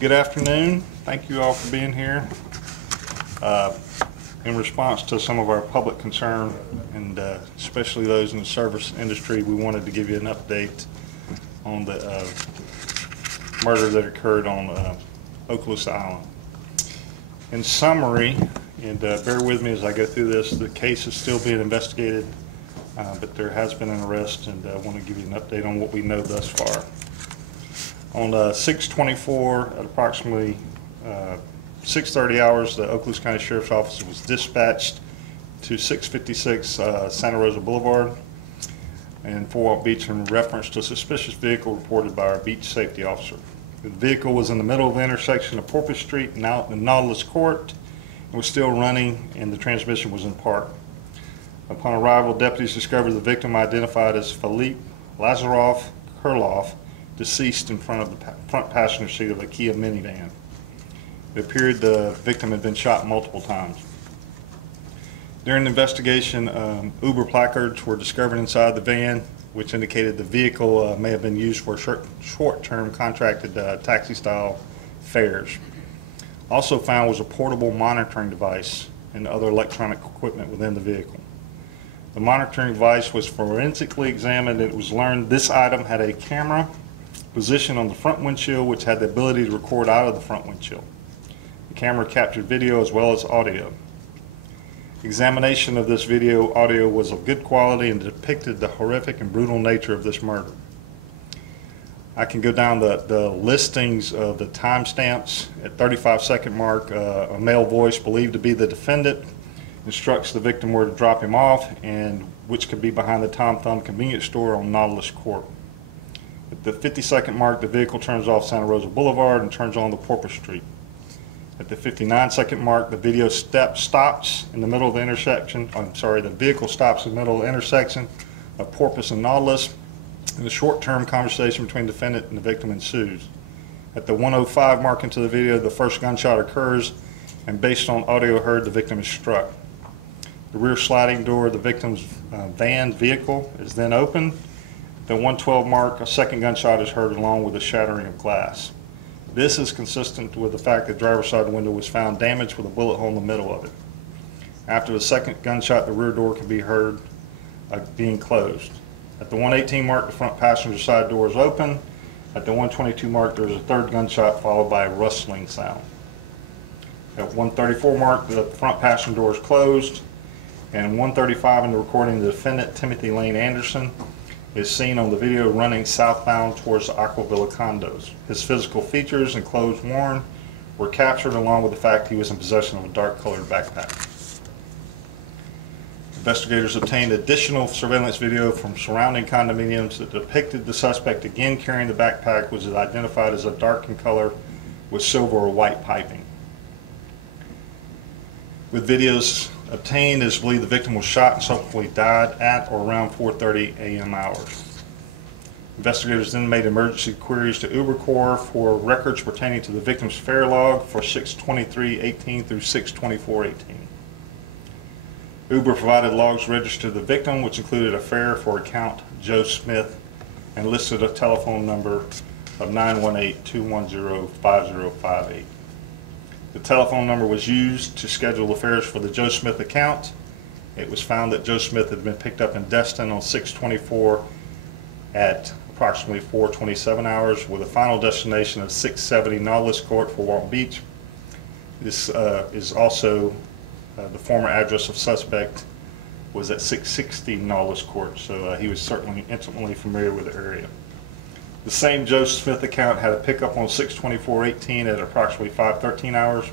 Good afternoon. Thank you all for being here. In response to some of our public concern, and especially those in the service industry, we wanted to give you an update on the murder that occurred on Okaloosa Island. In summary, and bear with me as I go through this, the case is still being investigated, but there has been an arrest, and I want to give you an update on what we know thus far. On 6/24 at approximately 6:30 hours, the Okaloosa County Sheriff's Office was dispatched to 656 Santa Rosa Boulevard in Fort Walton Beach in reference to a suspicious vehicle reported by our beach safety officer. The vehicle was in the middle of the intersection of Porpoise Street and out in Nautilus Court and was still running, and the transmission was in park. Upon arrival, deputies discovered the victim identified as Filip Kirilov, deceased in front of the front passenger seat of a Kia minivan. It appeared the victim had been shot multiple times. During the investigation, Uber placards were discovered inside the van, which indicated the vehicle may have been used for short-term contracted taxi-style fares. Also found was a portable monitoring device and other electronic equipment within the vehicle. The monitoring device was forensically examined, and it was learned this item had a camera positioned on the front windshield, which had the ability to record out of the front windshield. The camera captured video as well as audio. Examination of this video audio was of good quality and depicted the horrific and brutal nature of this murder. I can go down the listings of the timestamps. At 35-second mark, a male voice believed to be the defendant instructs the victim where to drop him off, and which could be behind the Tom Thumb convenience store on Nautilus Court. At the 50-second mark, the vehicle turns off Santa Rosa Boulevard and turns on the Porpoise Street. At the 59-second mark, the video stops in the middle of the intersection. The vehicle stops in the middle of the intersection of Porpoise and Nautilus, and a short-term conversation between the defendant and the victim ensues. At the 1:05 mark into the video, the first gunshot occurs, and based on audio heard, the victim is struck. The rear sliding door of the victim's van vehicle is then opened. At the 1:12 mark, a second gunshot is heard along with a shattering of glass. This is consistent with the fact that the driver's side window was found damaged with a bullet hole in the middle of it. After the second gunshot, the rear door can be heard being closed. At the 1:18 mark, the front passenger side door is open. At the 1:22 mark, there is a third gunshot followed by a rustling sound. At 1:34 mark, the front passenger door is closed. And 1:35 in the recording, the defendant, Timothy Lane Anderson, is seen on the video running southbound towards the Aquavilla condos. His physical features and clothes worn were captured, along with the fact he was in possession of a dark-colored backpack. Investigators obtained additional surveillance video from surrounding condominiums that depicted the suspect again carrying the backpack, which is identified as a dark in color with silver or white piping. With videos obtained, it is believed the victim was shot and subsequently died at or around 4:30 a.m. hours. Investigators then made emergency queries to Uber Corps for records pertaining to the victim's fare log for 6/23/18 through 6/24/18. Uber provided logs registered to the victim, which included a fare for account Joe Smith and listed a telephone number of 918-210-5058. The telephone number was used to schedule the fares for the Joe Smith account. It was found that Joe Smith had been picked up in Destin on 6/24 at approximately 4:27 hours, with a final destination of 670 Nautilus Court, Fort Walton Beach. This is also the former address of suspect was at 660 Nautilus Court, so he was certainly intimately familiar with the area. The same Joe Smith account had a pickup on 6/24/18 at approximately 5:13 hours,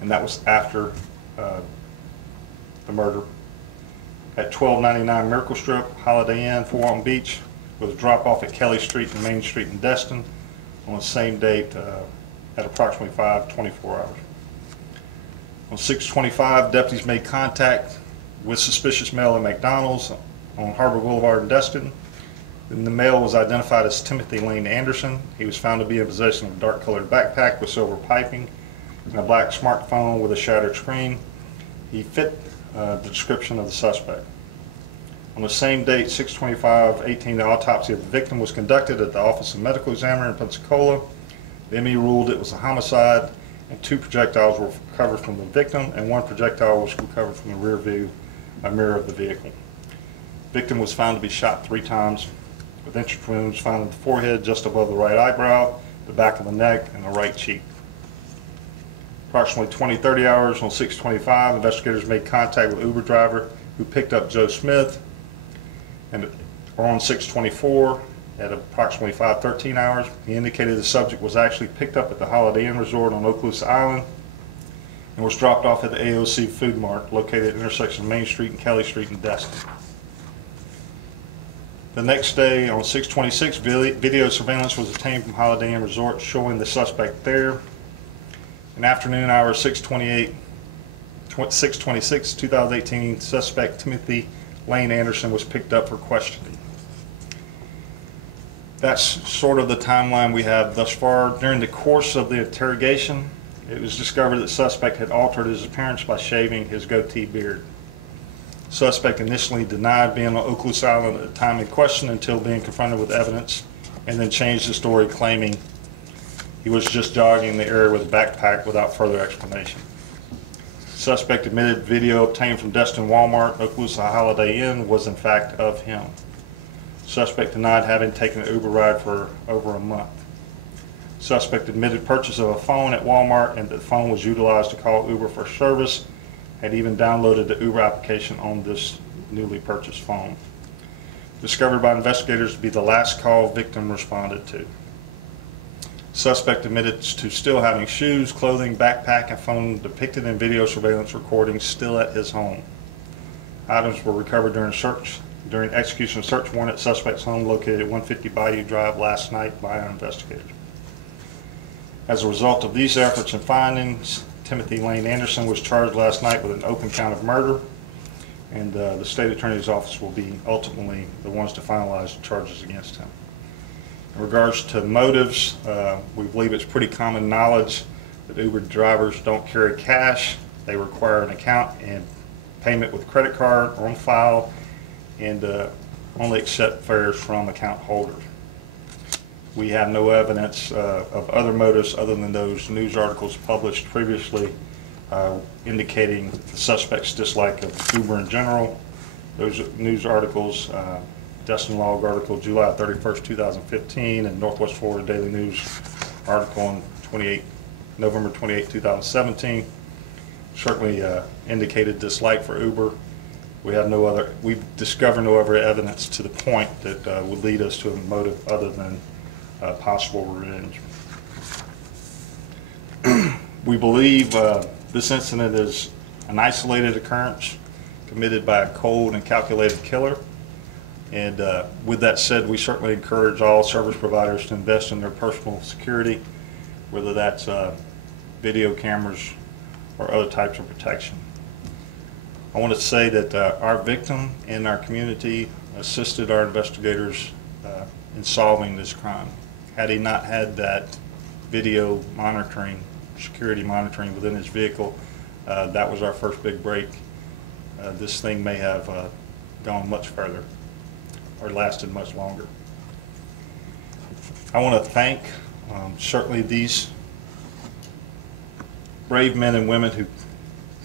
and that was after the murder. At 1299 Miracle Strip, Holiday Inn, Fort Walton Beach, with a drop-off at Kelly Street and Main Street in Destin on the same date at approximately 5:24 hours. On 6/25, deputies made contact with suspicious male at McDonald's on Harbor Boulevard in Destin. And the male was identified as Timothy Lane Anderson. He was found to be in possession of a dark-colored backpack with silver piping and a black smartphone with a shattered screen. He fit the description of the suspect. On the same date, 6/25/18, the autopsy of the victim was conducted at the Office of Medical Examiner in Pensacola. The ME ruled it was a homicide, and 2 projectiles were recovered from the victim, and 1 projectile was recovered from the rear view mirror of the vehicle. Victim was found to be shot 3 times, with entrance wounds found in the forehead just above the right eyebrow, the back of the neck, and the right cheek. Approximately 20-30 hours on 6/25, investigators made contact with Uber driver who picked up Joe Smith, and on 6/24 at approximately 5:13 hours, he indicated the subject was actually picked up at the Holiday Inn Resort on Okaloosa Island and was dropped off at the AOC Food Mart located at the intersection of Main Street and Kelly Street in Destin. The next day, on 6/26, video surveillance was obtained from Holiday Inn Resort showing the suspect there. In afternoon hours 6/26, 2018, suspect Timothy Lane Anderson was picked up for questioning. That's sort of the timeline we have thus far. During the course of the interrogation, it was discovered that the suspect had altered his appearance by shaving his goatee beard. Suspect initially denied being on Okaloosa Island at the time in question until being confronted with evidence, and then changed the story, claiming he was just jogging in the area with a backpack without further explanation. Suspect admitted video obtained from Destin Walmart, Okaloosa Holiday Inn, was in fact of him. Suspect denied having taken an Uber ride for over a month. Suspect admitted purchase of a phone at Walmart and that the phone was utilized to call Uber for service, had even downloaded the Uber application on this newly purchased phone. Discovered by investigators to be the last call victim responded to. Suspect admitted to still having shoes, clothing, backpack, and phone depicted in video surveillance recordings still at his home. Items were recovered during execution of search warrant at suspect's home located at 150 Bayou Drive last night by our investigators. As a result of these efforts and findings, Timothy Lane Anderson was charged last night with an open count of murder, and the state attorney's office will be ultimately the ones to finalize the charges against him. In regards to motives, we believe it's pretty common knowledge that Uber drivers don't carry cash. They require an account and payment with credit card on file, and only accept fares from account holders. We have no evidence of other motives other than those news articles published previously indicating the suspect's dislike of Uber in general. Those news articles, Destin Log article July 31st, 2015, and Northwest Florida Daily News article on November 28, 2017, certainly indicated dislike for Uber. We've discovered no other evidence to the point that would lead us to a motive other than possible revenge. We believe this incident is an isolated occurrence committed by a cold and calculated killer. And with that said, we certainly encourage all service providers to invest in their personal security, whether that's video cameras or other types of protection. I want to say that our victim and our community assisted our investigators in solving this crime. Had he not had that video monitoring, security monitoring within his vehicle, that was our first big break. This thing may have gone much further or lasted much longer. I want to thank certainly these brave men and women who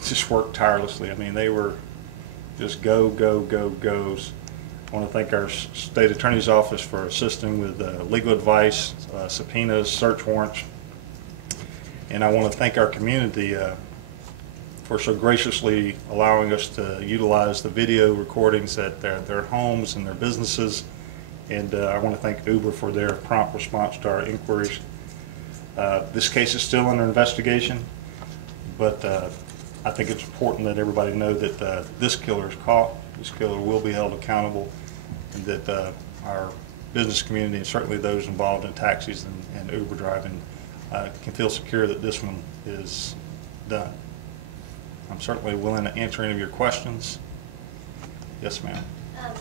just worked tirelessly. I mean, they were just goes. I want to thank our state attorney's office for assisting with legal advice, subpoenas, search warrants, and I want to thank our community for so graciously allowing us to utilize the video recordings at their homes and their businesses, and I want to thank Uber for their prompt response to our inquiries. This case is still under investigation, but I think it's important that everybody know that this killer is caught, this killer will be held accountable, and that our business community and certainly those involved in taxis and Uber driving can feel secure that this one is done. I'm certainly willing to answer any of your questions. Yes, ma'am.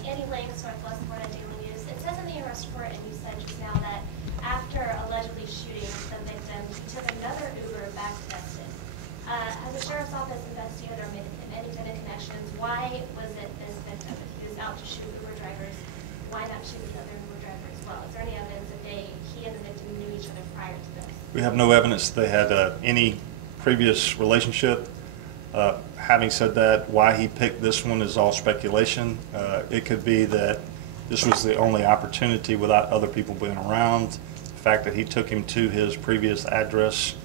Annie Langs, Northwest Florida Daily News. It says in the arrest report, and you said just now, that after allegedly shooting the victim, he took another Uber back to Destin. Has the sheriff's office investigated or made any kind of connections? Why was it this victim? If he was out to shoot Uber drivers, why not shoot the other Uber driver as well? Is there any evidence that he and the victim knew each other prior to this? We have no evidence they had any previous relationship. Having said that, why he picked this one is all speculation. It could be that this was the only opportunity without other people being around. The fact that he took him to his previous address.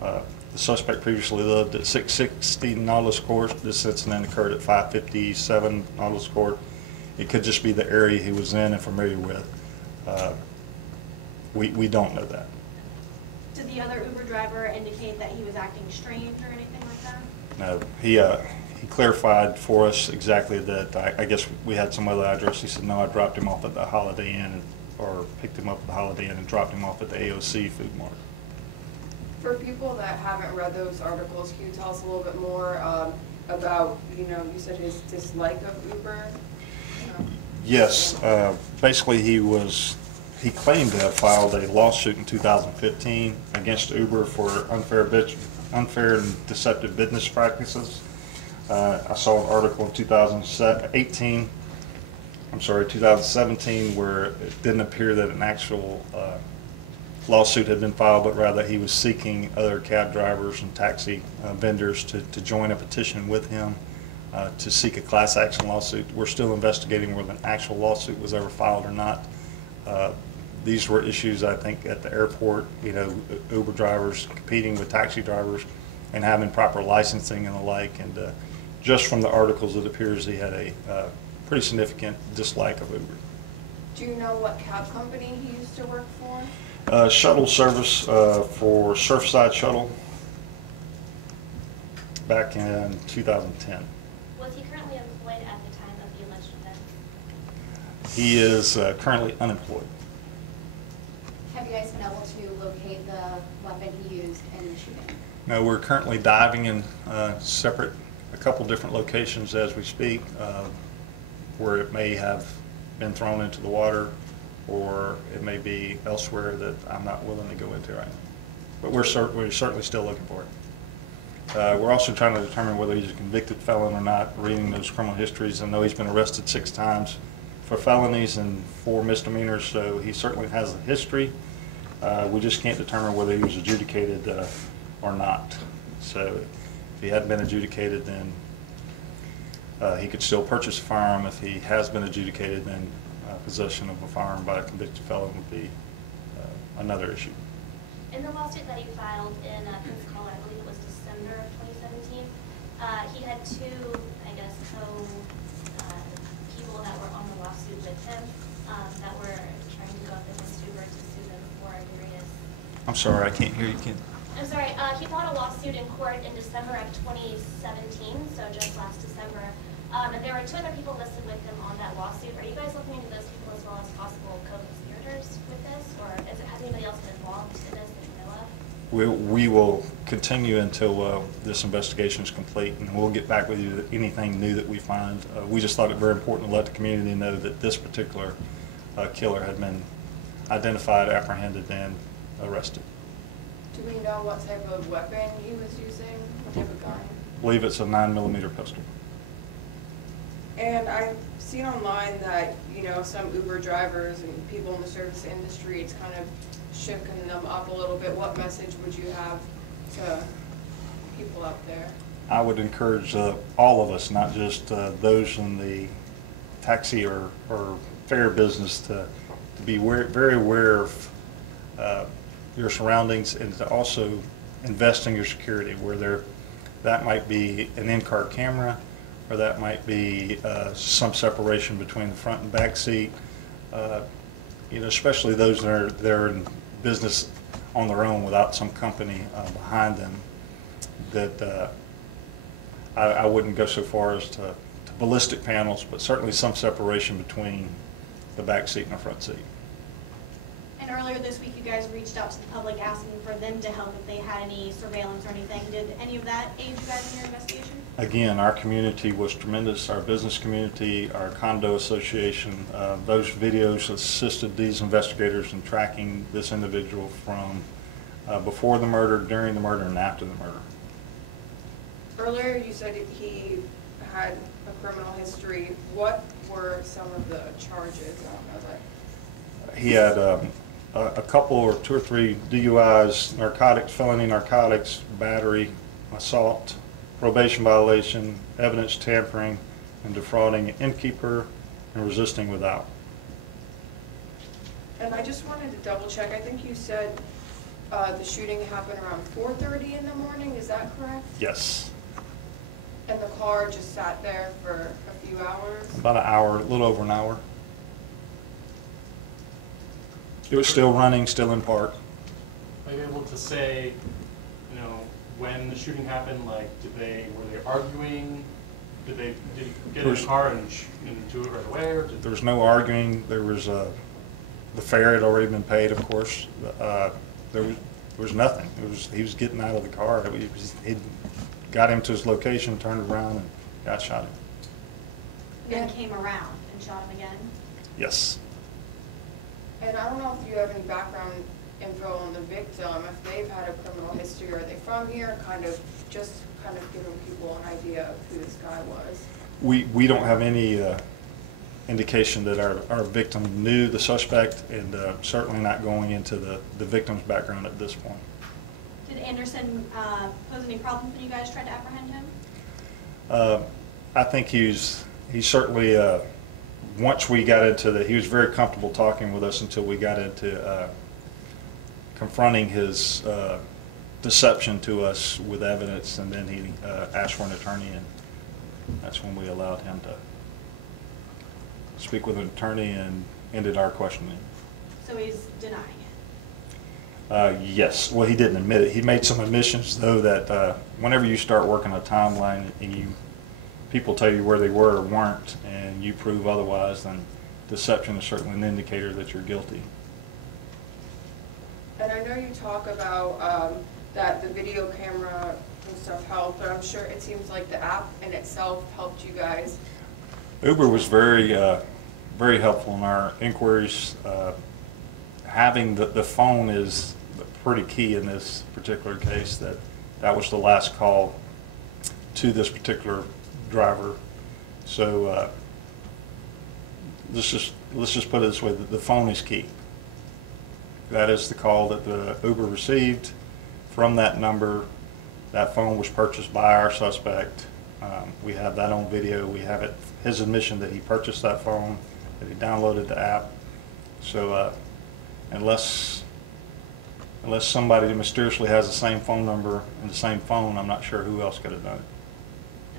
The suspect previously lived at 660 Nautilus Court. This incident occurred at 557 Nautilus Court. It could just be the area he was in and familiar with. We don't know that. Did the other Uber driver indicate that he was acting strange or anything like that? No, he clarified for us exactly that. I guess we had some other address. He said, no, I dropped him off at the Holiday Inn, or picked him up at the Holiday Inn and dropped him off at the AOC Food Mart. For people that haven't read those articles, can you tell us a little bit more about, you said his dislike of Uber? Yes, basically he claimed to have filed a lawsuit in 2015 against Uber for unfair and deceptive business practices. I saw an article in 2017 where it didn't appear that an actual lawsuit had been filed, but rather he was seeking other cab drivers and taxi vendors to join a petition with him to seek a class action lawsuit. We're still investigating whether an actual lawsuit was ever filed or not. These were issues, I think, at the airport, Uber drivers competing with taxi drivers and having proper licensing and the like. And just from the articles, it appears he had a pretty significant dislike of Uber. Do you know what cab company he used to work for? Shuttle service for Surfside Shuttle back in 2010. Was he currently employed at the time of the alleged offense? He is currently unemployed. Have you guys been able to locate the weapon he used in the shooting? No, we're currently diving in a couple different locations as we speak, where it may have been thrown into the water, or it may be elsewhere that I'm not willing to go into right now. But we're certainly still looking for it. We're also trying to determine whether he's a convicted felon or not, reading those criminal histories. I know he's been arrested 6 times for felonies and 4 misdemeanors, so he certainly has a history. We just can't determine whether he was adjudicated or not. So if he hadn't been adjudicated, then he could still purchase a firearm. If he has been adjudicated, then possession of a firearm by a convicted felon would be another issue. In the lawsuit that he filed in Pensacola, I believe it was December of 2017, he had 2, I guess, people that were on the lawsuit with him that were trying to go up against Uber to sue them for various... I'm sorry, I can't hear you, Ken. I'm sorry, he filed a lawsuit in court in December of 2017, so just last December. And there were 2 other people listed with him on that lawsuit. Are you guys looking into those people as well as possible co-conspirators with this, or has anybody else been involved in this that you know of? We will continue until this investigation is complete, and we'll get back with you with anything new that we find. We just thought it very important to let the community know that this particular killer had been identified, apprehended, and arrested. Do we know what type of weapon he was using? What type of gun? I believe it's a 9mm pistol. And I've seen online that, some Uber drivers and people in the service industry, it's kind of shaking them up a little bit. What message would you have to people out there? I would encourage all of us, not just those in the taxi or fare business, to be very aware of your surroundings, and to also invest in your security, where that might be an in-car camera, or that might be some separation between the front and back seat. Especially those that are in business on their own without some company behind them. That I wouldn't go so far as to ballistic panels, but certainly some separation between the back seat and the front seat. And earlier this week, you guys reached out to the public asking for them to help if they had any surveillance or anything. Did any of that aid you guys in your investigation? Again, our community was tremendous. Our business community, our condo association, those videos assisted these investigators in tracking this individual from before the murder, during the murder, and after the murder. Earlier you said he had a criminal history. What were some of the charges? I don't know that. He had a couple or 2 or 3 DUIs, narcotics, felony narcotics, battery, assault, probation violation, evidence tampering, and defrauding an innkeeper, and resisting without. And I just wanted to double check, I think you said the shooting happened around 4:30 in the morning, is that correct? Yes. And the car just sat there for a few hours? About an hour, a little over an hour. It was still running, still in park. Are you able to say, you know, when the shooting happened, like, were they arguing? Did he get in the car and do it right away? Or There was no arguing. There was, the fare had already been paid, of course. There was nothing. He was getting out of the car. He got him to his location, turned around, and got shot. Then came around and shot him again? Yes. And I don't know if you have any background info on the victim, if they've had a criminal history, are they from here, kind of giving people an idea of who this guy was? We don't have any indication that our victim knew the suspect, and certainly not going into the victim's background at this point. Did Anderson pose any problems when you guys tried to apprehend him? I think he certainly, once we got into he was very comfortable talking with us until we got into confronting his deception to us with evidence, and then he asked for an attorney, and that's when we allowed him to speak with an attorney and ended our questioning. So he's denying it? Yes. Well, he didn't admit it. He made some admissions, though, that whenever you start working a timeline and people tell you where they were or weren't, and you prove otherwise, then deception is certainly an indicator that you're guilty. And I know you talk about that the video camera and stuff helped, but I'm sure it seems like the app in itself helped you guys. Uber was very helpful in our inquiries. Having the phone is pretty key in this particular case. That was the last call to this particular driver. So let's just put it this way: the phone is key. That is the call that the Uber received. From that number, that phone was purchased by our suspect. We have that on video. We have his admission that he purchased that phone, that he downloaded the app. So unless somebody mysteriously has the same phone number and the same phone, I'm not sure who else could have done it.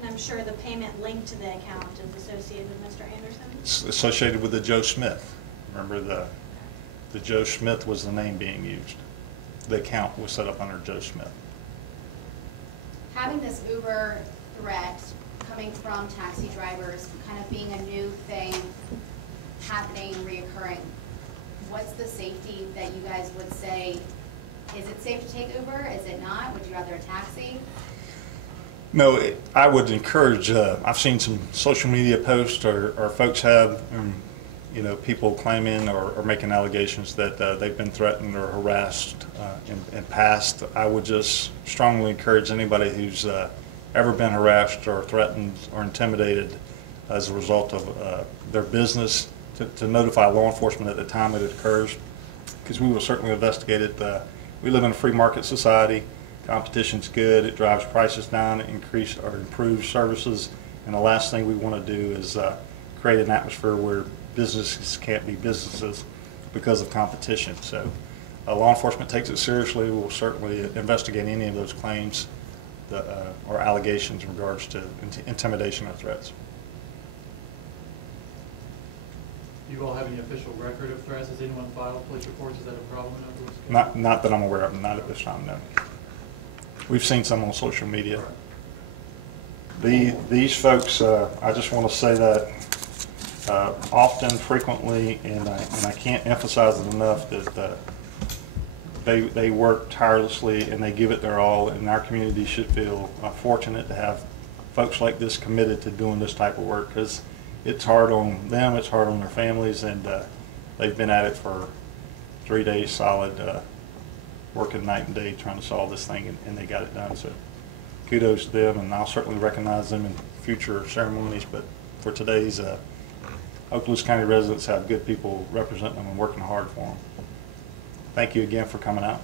And I'm sure the payment linked to the account is associated with Mr. Anderson? It's associated with the Joe Smith. Remember, the Joe Smith was the name being used. The account was set up under Joe Smith. Having this Uber threat coming from taxi drivers, kind of being a new thing, happening, reoccurring, what's the safety that you guys would say? Is it safe to take Uber? Is it not? Would you rather a taxi? No, I would encourage, I've seen some social media posts or folks have, people claiming or making allegations that they've been threatened or harassed in past. I would just strongly encourage anybody who's ever been harassed or threatened or intimidated as a result of their business to notify law enforcement at the time that it occurs, because we will certainly investigate it. We live in a free market society. Competition's good. It drives prices down, increase or improve services, and the last thing we want to do is create an atmosphere where businesses can't be businesses because of competition. So law enforcement takes it seriously. We'll certainly investigate any of those claims or allegations in regards to intimidation or threats. Do you all have any official record of threats? Has anyone filed police reports? Is that a problem in Okaloosa? Not that I'm aware of. Not at this time, no. We've seen some on social media. These folks, I just want to say that often, frequently, and I can't emphasize it enough, that they work tirelessly and they give it their all, and our community should feel fortunate to have folks like this committed to doing this type of work, because it's hard on them, it's hard on their families, and they've been at it for 3 days solid, working night and day trying to solve this thing, and they got it done. So kudos to them, and I'll certainly recognize them in future ceremonies, but for today's, Okaloosa County residents have good people representing them and working hard for them. Thank you again for coming out.